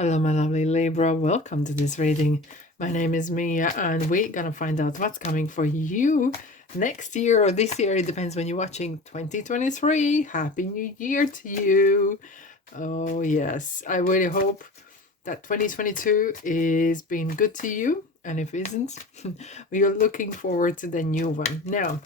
Hello, my lovely Libra. Welcome to this reading. My name is Mia, and we're gonna find out what's coming for you next year or this year. It depends when you're watching 2023. Happy New Year to you. Oh, yes. I really hope that 2022 is being good to you. And if it isn't, we are looking forward to the new one. Now,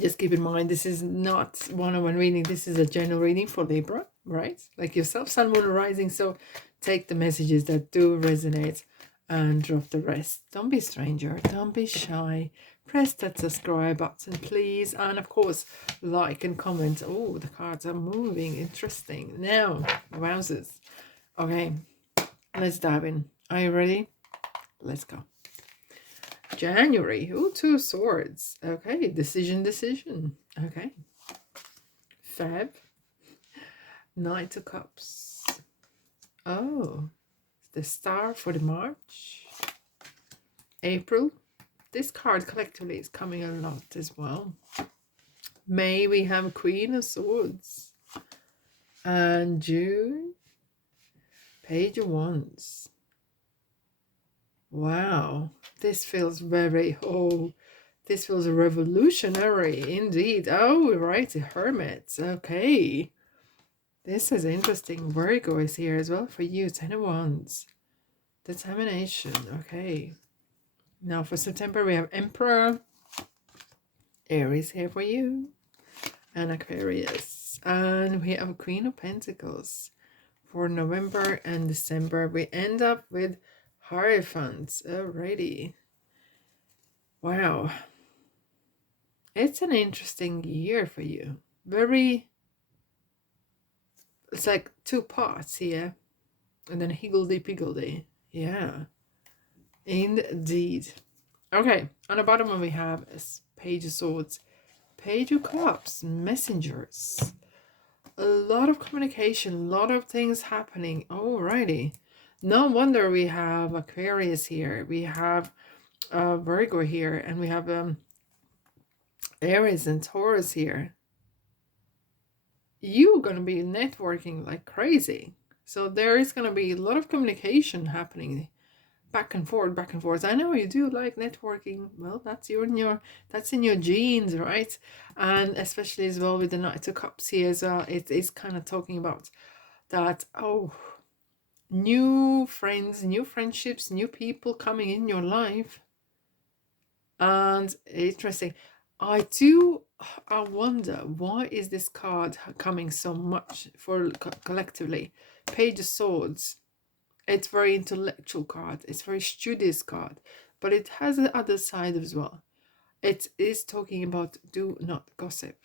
just keep in mind, this is not one-on-one reading. This is a general reading for Libra, right? Like yourself, Sun, Moon, Rising. So take the messages that do resonate and drop the rest. Don't be a stranger. Don't be shy. Press that subscribe button, please. And of course, like and comment. Oh, the cards are moving. Interesting. Now, wowzers. Okay, let's dive in. Are you ready? Let's go. January. Oh, Two of Swords. Okay, decision. Okay. Feb. Knight of Cups. Oh, the Star for the March. April. This card collectively is coming a lot as well. May, we have Queen of Swords. And June, Page of Wands. Wow, this feels very, this feels revolutionary indeed. Oh, right, the Hermit. Okay. This is interesting. Virgo is here as well for you. 10 of Wands. Determination. Okay. Now for September, we have Emperor. Aries here for you. And Aquarius. And we have Queen of Pentacles. For November and December, we end up with Hierophant. Alrighty. Wow. It's an interesting year for you. It's like two parts here. And then higgledy-piggledy. Yeah. Indeed. Okay. On the bottom we have Page of Swords. Page of Cups. Messengers. A lot of communication. A lot of things happening. Alrighty. No wonder we have Aquarius here. We have Virgo here. And we have Aries and Taurus here. You're going to be networking like crazy. So there is going to be a lot of communication happening back and forth. I know you do like networking. Well, that's in your genes, right? And especially as well with the Knight of Cups here as well, it is kind of talking about that, new friends, new friendships, new people coming in your life. And interesting. I wonder, why is this card coming so much for collectively? Page of Swords. It's very intellectual card. It's very studious card. But it has the other side as well. It is talking about do not gossip.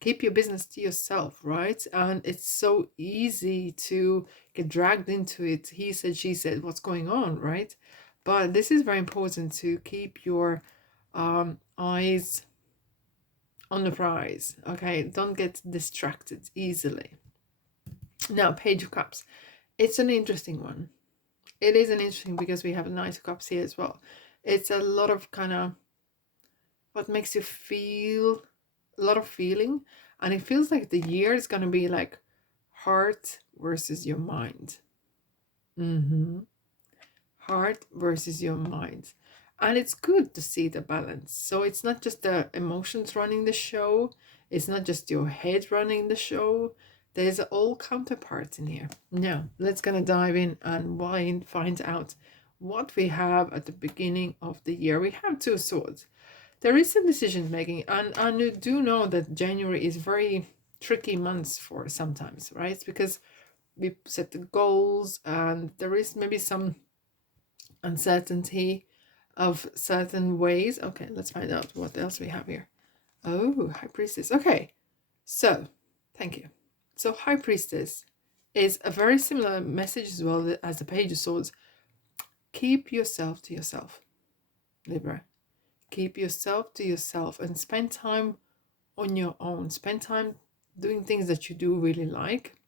Keep your business to yourself, right? And it's so easy to get dragged into it. He said, she said, what's going on, right? But this is very important to keep your eyes on the prize. Okay, don't get distracted easily. Now, Page of Cups. It's an interesting one. It is an interesting because we have a Knight of Cups here as well. It's a lot of kind of what makes you feel, a lot of feeling. And it feels like the year is going to be like heart versus your mind. Heart versus your mind. And it's good to see the balance. So it's not just the emotions running the show. It's not just your head running the show. There's all counterparts in here. Now, let's gonna dive in and find out what we have at the beginning of the year. We have Two Swords. There is some decision making, and you do know that January is very tricky months for sometimes, right? Because we set the goals and there is maybe some uncertainty of certain ways. Okay, let's find out what else we have here. Oh, High Priestess. Okay, so thank you. So High Priestess is a very similar message as well as the Page of Swords. Keep yourself to yourself, Libra. Keep yourself to yourself and spend time on your own. Spend time doing things that you do really like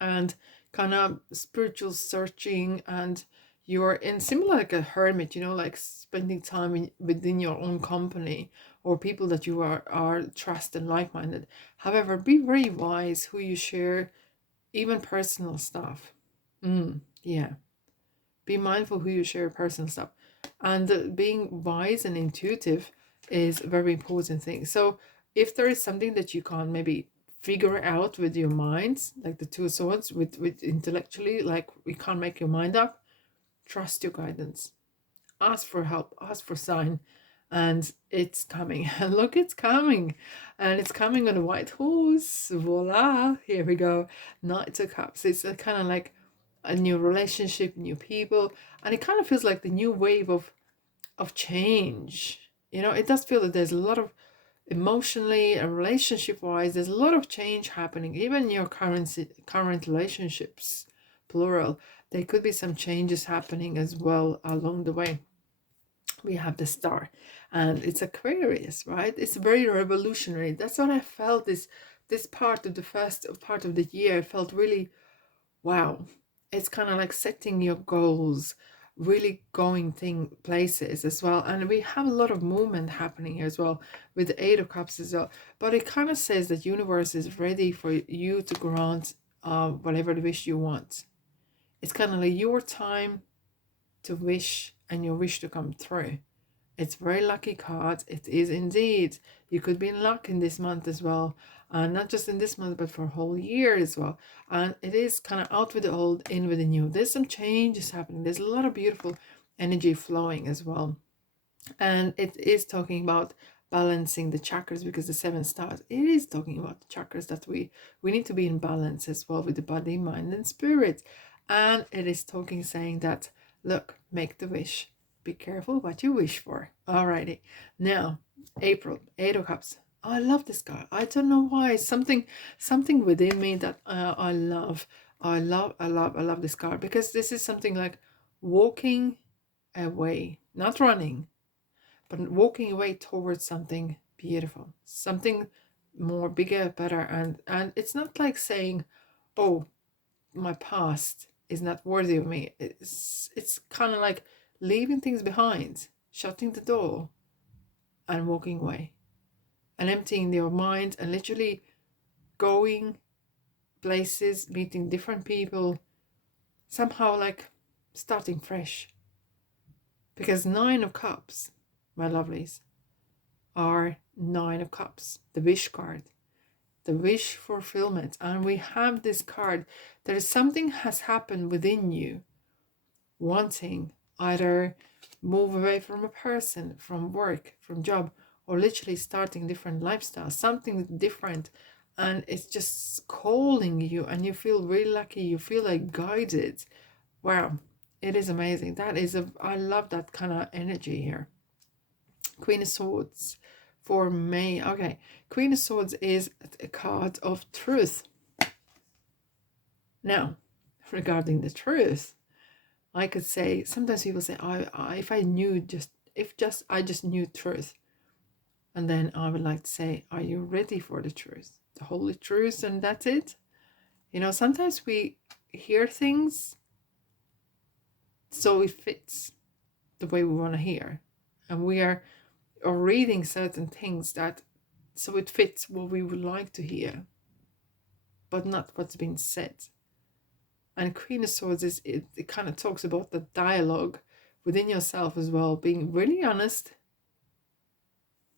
and kind of spiritual searching, and you're in similar like a hermit, like spending time within your own company or people that you are trust and like-minded. However, be very wise who you share even personal stuff. Yeah. Be mindful who you share personal stuff. And being wise and intuitive is a very important thing. So if there is something that you can't maybe figure out with your minds, like the two swords, with intellectually, like we can't make your mind up, trust your guidance. Ask for help, ask for sign, and it's coming. And look, it's coming. And it's coming on a white horse. Voila, here we go. Knight of Cups. It's a kind of like a new relationship, new people, and it kind of feels like the new wave of change. You know, it does feel that there's a lot of emotionally and relationship wise, there's a lot of change happening, even in your current relationships, plural. There could be some changes happening as well along the way. We have the star, and it's Aquarius, right? It's very revolutionary. That's what I felt. This part of the first part of the year felt really wow. It's kind of like setting your goals, really going places as well. And we have a lot of movement happening here as well with the Eight of Cups as well. But it kind of says that universe is ready for you to grant whatever the wish you want. It's kind of like your time to wish and your wish to come through. It's very lucky card. It is indeed. You could be in luck in this month as well. And not just in this month, but for a whole year as well. And it is kind of out with the old, in with the new. There's some changes happening. There's a lot of beautiful energy flowing as well. And it is talking about balancing the chakras, because the 7 stars, it is talking about the chakras that we need to be in balance as well with the body, mind, and spirit. And it is talking, saying that, look, make the wish. Be careful what you wish for. Alrighty. Now, April, Eight of Cups. Oh, I love this card. I don't know why. Something within me that I love. I love this card, because this is something like walking away, not running, but walking away towards something beautiful, something more bigger, better. And it's not like saying, oh, my past is not worthy of me. It's kind of like leaving things behind, shutting the door and walking away, and emptying your mind, and literally going places, meeting different people, somehow like starting fresh. Because 9 of Cups, my lovelies, are 9 of Cups, the wish card, the wish fulfillment. And we have this card. There is something has happened within you, wanting either move away from a person, from work, from job, or literally starting different lifestyles, something different. And it's just calling you, and you feel really lucky. You feel like guided. Wow, it is amazing. I love that kind of energy here. Queen of Swords for May. Okay, Queen of Swords is a card of truth. Now, regarding the truth, I could say, sometimes people say, if I just knew truth. And then I would like to say, are you ready for the truth? The holy truth, and that's it? You know, sometimes we hear things so it fits the way we want to hear. And we are reading certain things that so it fits what we would like to hear, but not what's been said. And Queen of Swords it kind of talks about the dialogue within yourself as well, being really honest.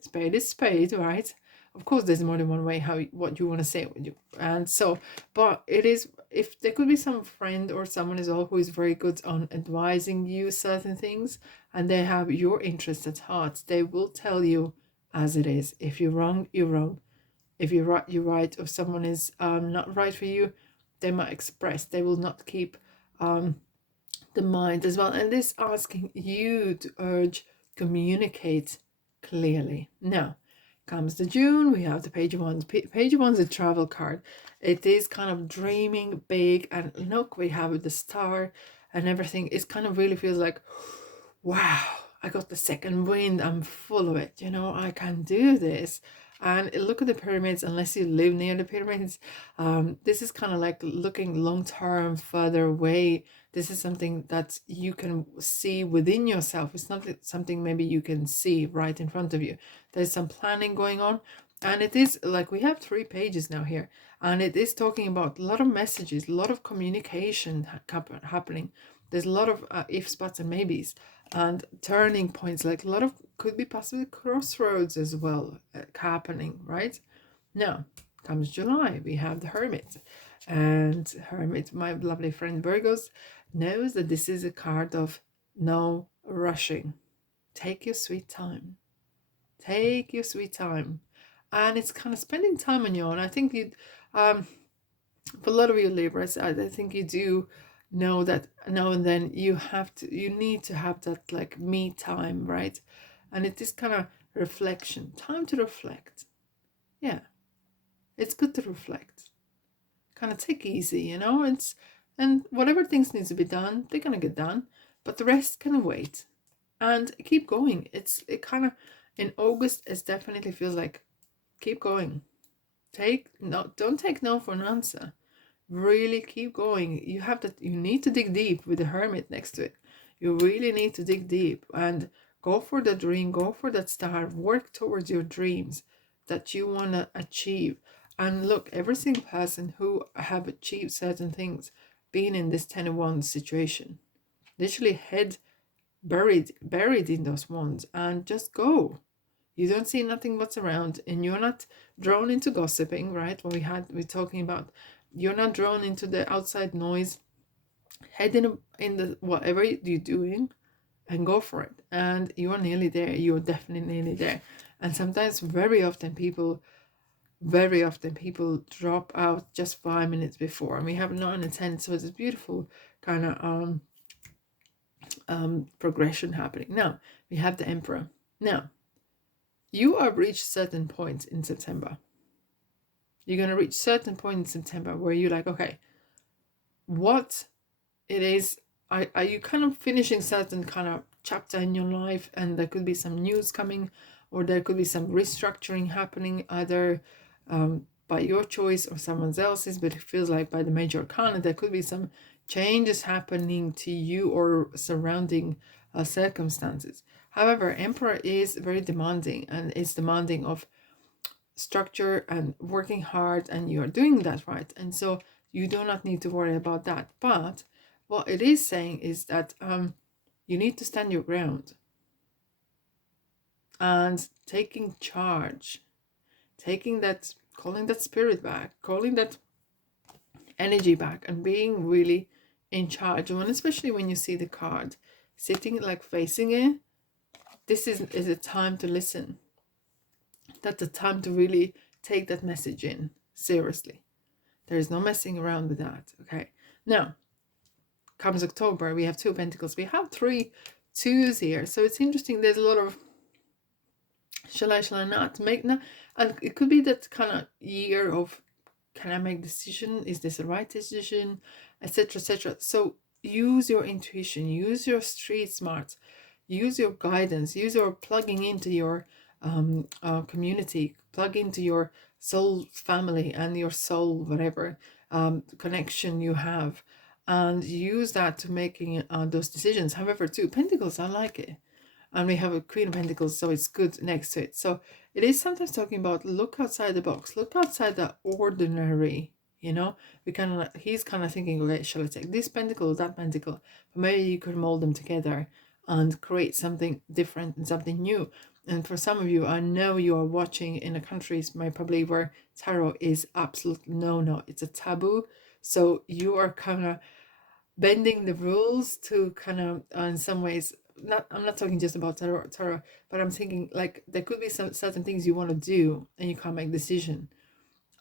Spade is spade, right? Of course, there's more than one way what you want to say with you, and so, but it is, if there could be some friend or someone as well who is very good on advising you certain things, and they have your interests at heart, they will tell you as it is. If you're wrong, you're wrong. If you're right, you're right. If someone is not right for you, they might express. They will not keep the mind as well. And this asking you to urge, communicate clearly. Now comes the June, we have the Page of Wands. Page of Wands is a travel card. It is kind of dreaming big, and look, we have the star and everything. It kind of really feels like, wow, I got the second wind, I'm full of it, you know, I can do this. And look at the pyramids, unless you live near the pyramids. This is kind of like looking long term, further away. This is something that you can see within yourself. It's not something maybe you can see right in front of you. There's some planning going on. And it is like we have 3 pages now here, and it is talking about a lot of messages, a lot of communication happening. There's a lot of ifs, buts, and maybes, and turning points. Like a lot of could be possibly crossroads as well happening. Right now comes July. We have the Hermit, and Hermit, my lovely friend Virgos, knows that this is a card of no rushing. Take your sweet time. Take your sweet time. And it's kind of spending time on your own. I think you, for a lot of you Libras, I think you do know that now and then you need to have that like me time, right? And it is kind of reflection, time to reflect. Yeah, it's good to reflect. Kind of take easy, and whatever things needs to be done, they're gonna get done, but the rest can wait. And keep going. It kind of in August it definitely feels like keep going. Don't take no for an answer. Really keep going. You need to dig deep with the Hermit next to it. You really need to dig deep and go for the dream, go for that star, work towards your dreams that you want to achieve. And look, every single person who have achieved certain things being in this 10 of Wands situation, literally head buried in those wands, and just go. You don't see nothing what's around, and you're not drawn into gossiping, right? We're talking about, you're not drawn into the outside noise. Head in the whatever you're doing and go for it. And you're nearly there. You're definitely nearly there. And sometimes very often people drop out just 5 minutes before. And we have 9 and 10, so it's a beautiful kind of progression happening. Now we have the Emperor. Now you have reached certain points in September. You're going to reach certain point in September where you're like, okay, what it is, are you kind of finishing certain kind of chapter in your life, and there could be some news coming, or there could be some restructuring happening, either by your choice or someone else's, but it feels like by the major arcana there could be some changes happening to you or surrounding circumstances. However, Emperor is very demanding, and it's demanding of structure and working hard, and you're doing that right, and so you do not need to worry about that. But what it is saying is that you need to stand your ground and taking charge, calling that spirit back, calling that energy back, and being really in charge. And especially when you see the card sitting like facing it, this is a time to listen. That's a time to really take that message in seriously. There is no messing around with that. Okay. Now, comes October, we have 2 Pentacles. We have 3 twos here. So it's interesting. There's a lot of shall I not make now? And it could be that kind of year of, can I make decision? Is this the right decision? Etc. etc. So use your intuition, use your street smarts, use your guidance, use your plugging into your community, plug into your soul family and your soul whatever connection you have, and use that to making those decisions. However, 2 Pentacles, I like it, and we have a Queen of Pentacles, so it's good next to it. So it is sometimes talking about look outside the box, look outside the ordinary. He's kind of thinking, okay, shall I take this pentacle or that pentacle? But maybe you could mold them together and create something different and something new. And for some of you, I know you are watching in a countries probably where tarot is absolute no, it's a taboo. So you are kind of bending the rules to kind of, in some ways, I'm not talking just about tarot, but I'm thinking like there could be some certain things you want to do and you can't make decision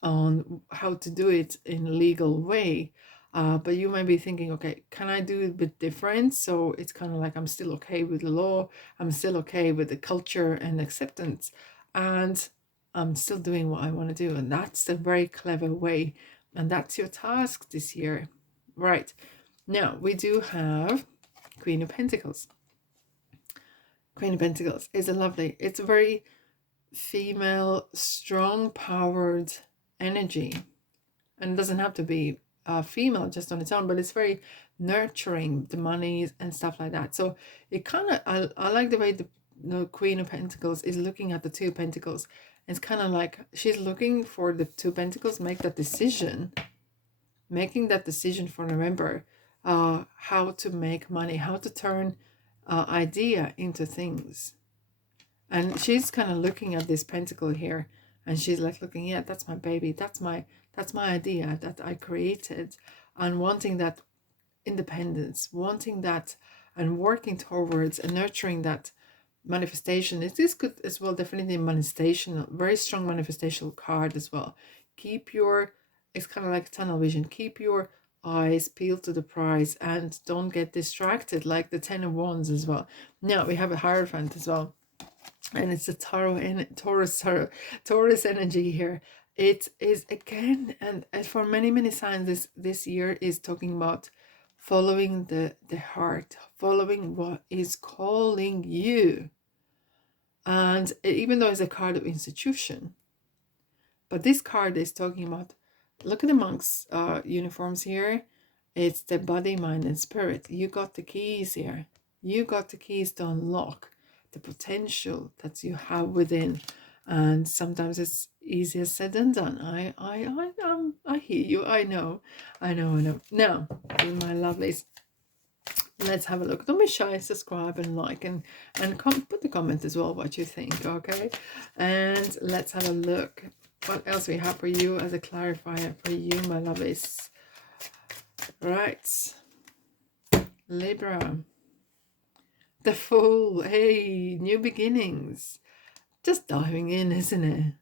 on how to do it in a legal way. But you might be thinking, okay, can I do it a bit different? So it's kind of like I'm still okay with the law, I'm still okay with the culture and acceptance, and I'm still doing what I want to do. And that's a very clever way. And that's your task this year. Right. Now, we do have Queen of Pentacles. Queen of Pentacles is it's a very female, strong, powered energy. And it doesn't have to be female just on its own, but it's very nurturing, the money and stuff like that. So it kind of, I like the way the Queen of Pentacles is looking at the 2 Pentacles, It's kind of like she's looking for the Two Pentacles, make that decision, making that decision for November, how to make money, how to turn idea into things. And she's kind of looking at this pentacle here, and she's like looking, yeah, that's my baby, that's my idea that I created, and wanting that independence, wanting that, and working towards and nurturing that manifestation. It is good as well, definitely manifestation, very strong manifestation card as well. Keep your, it's kind of like tunnel vision, keep your eyes peeled to the prize and don't get distracted, like the 10 of Wands as well. Now we have a Hierophant as well, and it's a Taurus energy here. It is again, and for many signs this year is talking about following the heart, following what is calling you. And even though it's a card of institution, but this card is talking about, look at the monks uniforms here. It's the body, mind, and spirit. You got the keys here. You got the keys to unlock the potential that you have within. And sometimes it's easier said than done. I hear you. I know. Now, my lovelies, let's have a look. Don't be shy, subscribe and like, and put the comment as well what you think, okay? And let's have a look what else we have for you as a clarifier for you, my lovies. Right, Libra, the Fool. Hey, new beginnings, just diving in, isn't it?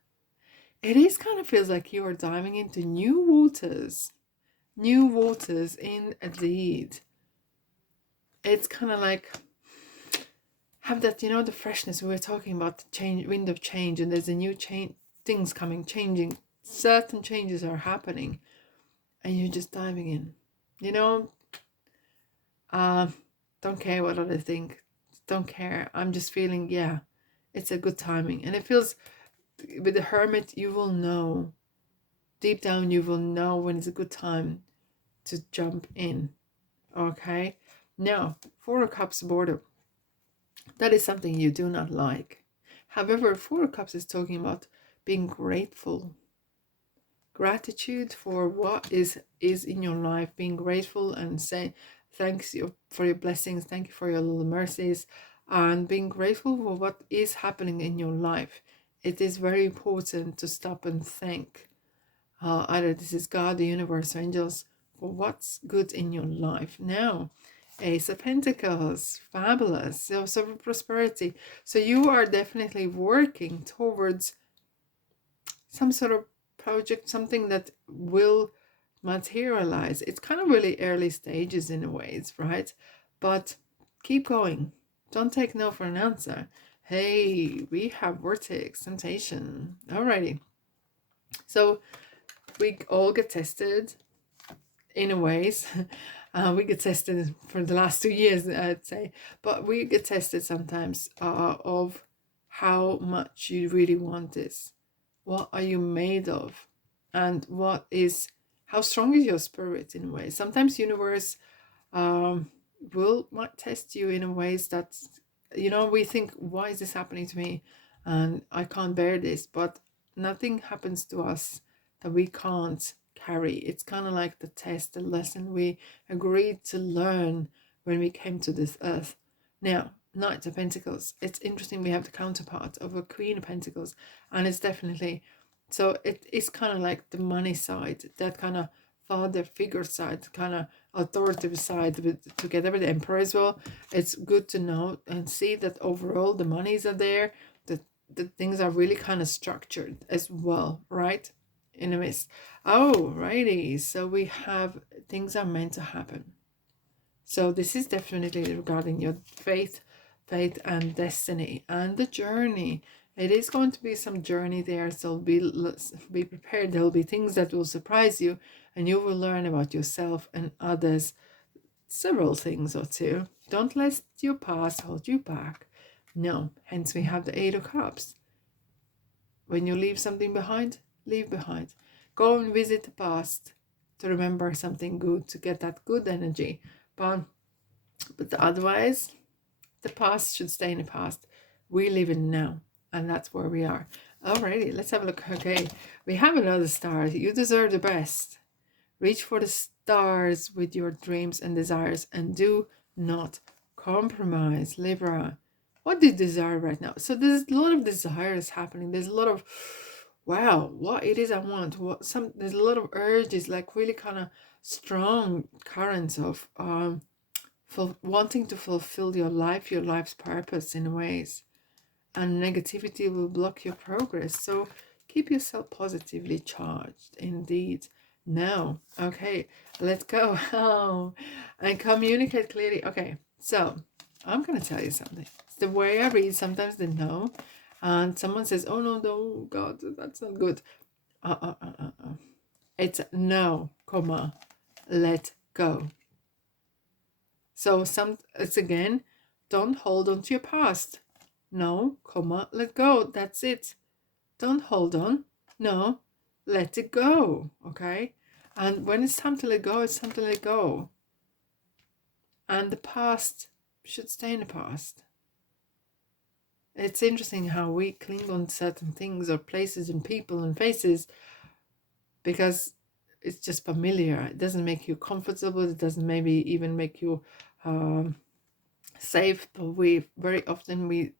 It is kind of feels like you are diving into new waters indeed. It's kind of like have that, you know, the freshness we were talking about, the change, wind of change, and there's a new change, things coming, changing, certain changes are happening, and you're just diving in, you know. Don't care what others think, don't care, I'm just feeling, yeah, it's a good timing. And it feels with the Hermit, you will know deep down, you will know when it's a good time to jump in, okay? Now, Four of Cups border, that is something you do not like. However, Four of Cups is talking about being grateful. Gratitude for what is in your life. Being grateful and saying thanks for your blessings. Thank you for your little mercies. And being grateful for what is happening in your life. It is very important to stop and thank. Either this is God, the universe, or angels, for what's good in your life. Now, Ace of Pentacles, fabulous. So prosperity. So you are definitely working towards some sort of project, something that will materialize. It's kind of really early stages in a ways, right? But keep going. Don't take no for an answer. Hey, we have Vortex, Temptation. Alrighty. So we all get tested in a ways. We get tested for the last 2 years, I'd say, but we get tested sometimes of how much you really want this. What are you made of? And how strong is your spirit in a way? Sometimes universe might test you in ways that, you know, we think, why is this happening to me? And I can't bear this, but nothing happens to us that we can't carry. It's kind of like the test, the lesson we agreed to learn when we came to this earth. Now, Knight of Pentacles, it's interesting, we have the counterpart of a Queen of Pentacles, and it's definitely, so it is kind of like the money side, that kind of father figure side, kind of authoritative side, together with the Emperor as well. It's good to know and see that overall the monies are there, that the things are really kind of structured as well, right? In a mist. Oh, righty. So we have things are meant to happen. So this is definitely regarding your faith and destiny and the journey. It is going to be some journey there, so be prepared. There will be things that will surprise you, and you will learn about yourself and others, several things or two. Don't let your past hold you back. No, hence we have the Eight of Cups. When you leave something behind, leave behind. Go and visit the past to remember something good, to get that good energy. But otherwise, the past should stay in the past. We live in now, and that's where we are. Alrighty, let's have a look. Okay, we have another star. You deserve the best. Reach for the stars with your dreams and desires and do not compromise, Libra. What do you desire right now? So there's a lot of desires happening. There's a lot of, wow, what it is I want. There's a lot of urges, like really kind of strong currents of wanting to fulfill your life, your life's purpose in ways. And negativity will block your progress. So keep yourself positively charged, indeed. Now, okay, let's go. Oh, and communicate clearly. Okay, so I'm going to tell you something. It's the way I read, sometimes they know. And someone says, oh, no, no, God, that's not good. It's no, comma, let go. So it's again, don't hold on to your past. No, comma, let go. That's it. Don't hold on. No, let it go. Okay? And when it's time to let go, it's time to let go. And the past should stay in the past. It's interesting how we cling on certain things or places and people and faces because it's just familiar. It doesn't make you comfortable. It doesn't maybe even make you safe. But we very often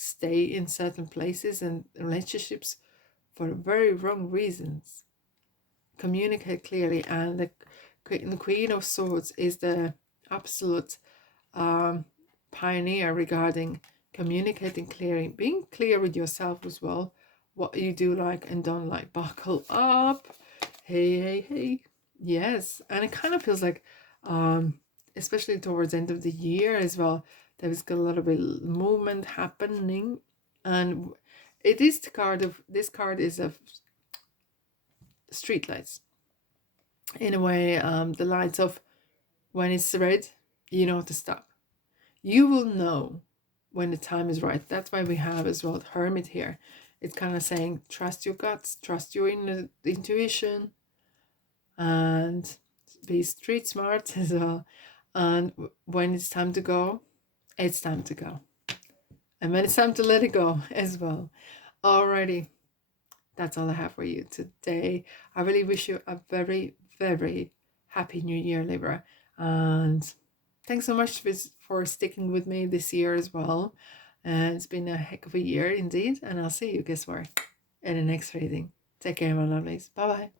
stay in certain places and relationships for very wrong reasons. Communicate clearly, and the Queen of Swords is the absolute pioneer regarding communicating clearly, being clear with yourself as well, what you do like and don't like. Buckle up. Hey, hey, hey. Yes. And it kind of feels like especially towards the end of the year as well, there's a little bit of movement happening. And it is this card is of streetlights. In a way, the lights of when it's red, you know to stop. You will know when the time is right. That's why we have as well the Hermit here. It's kind of saying trust your guts, trust your intuition, and be street smart as well. And when it's time to go, it's time to go. And when it's time to let it go as well. Alrighty, that's all I have for you today. I really wish you a very, very happy new year, Libra. And thanks so much for sticking with me this year as well. And it's been a heck of a year indeed. And I'll see you, guess where? In the next reading. Take care, my lovelies. Bye bye.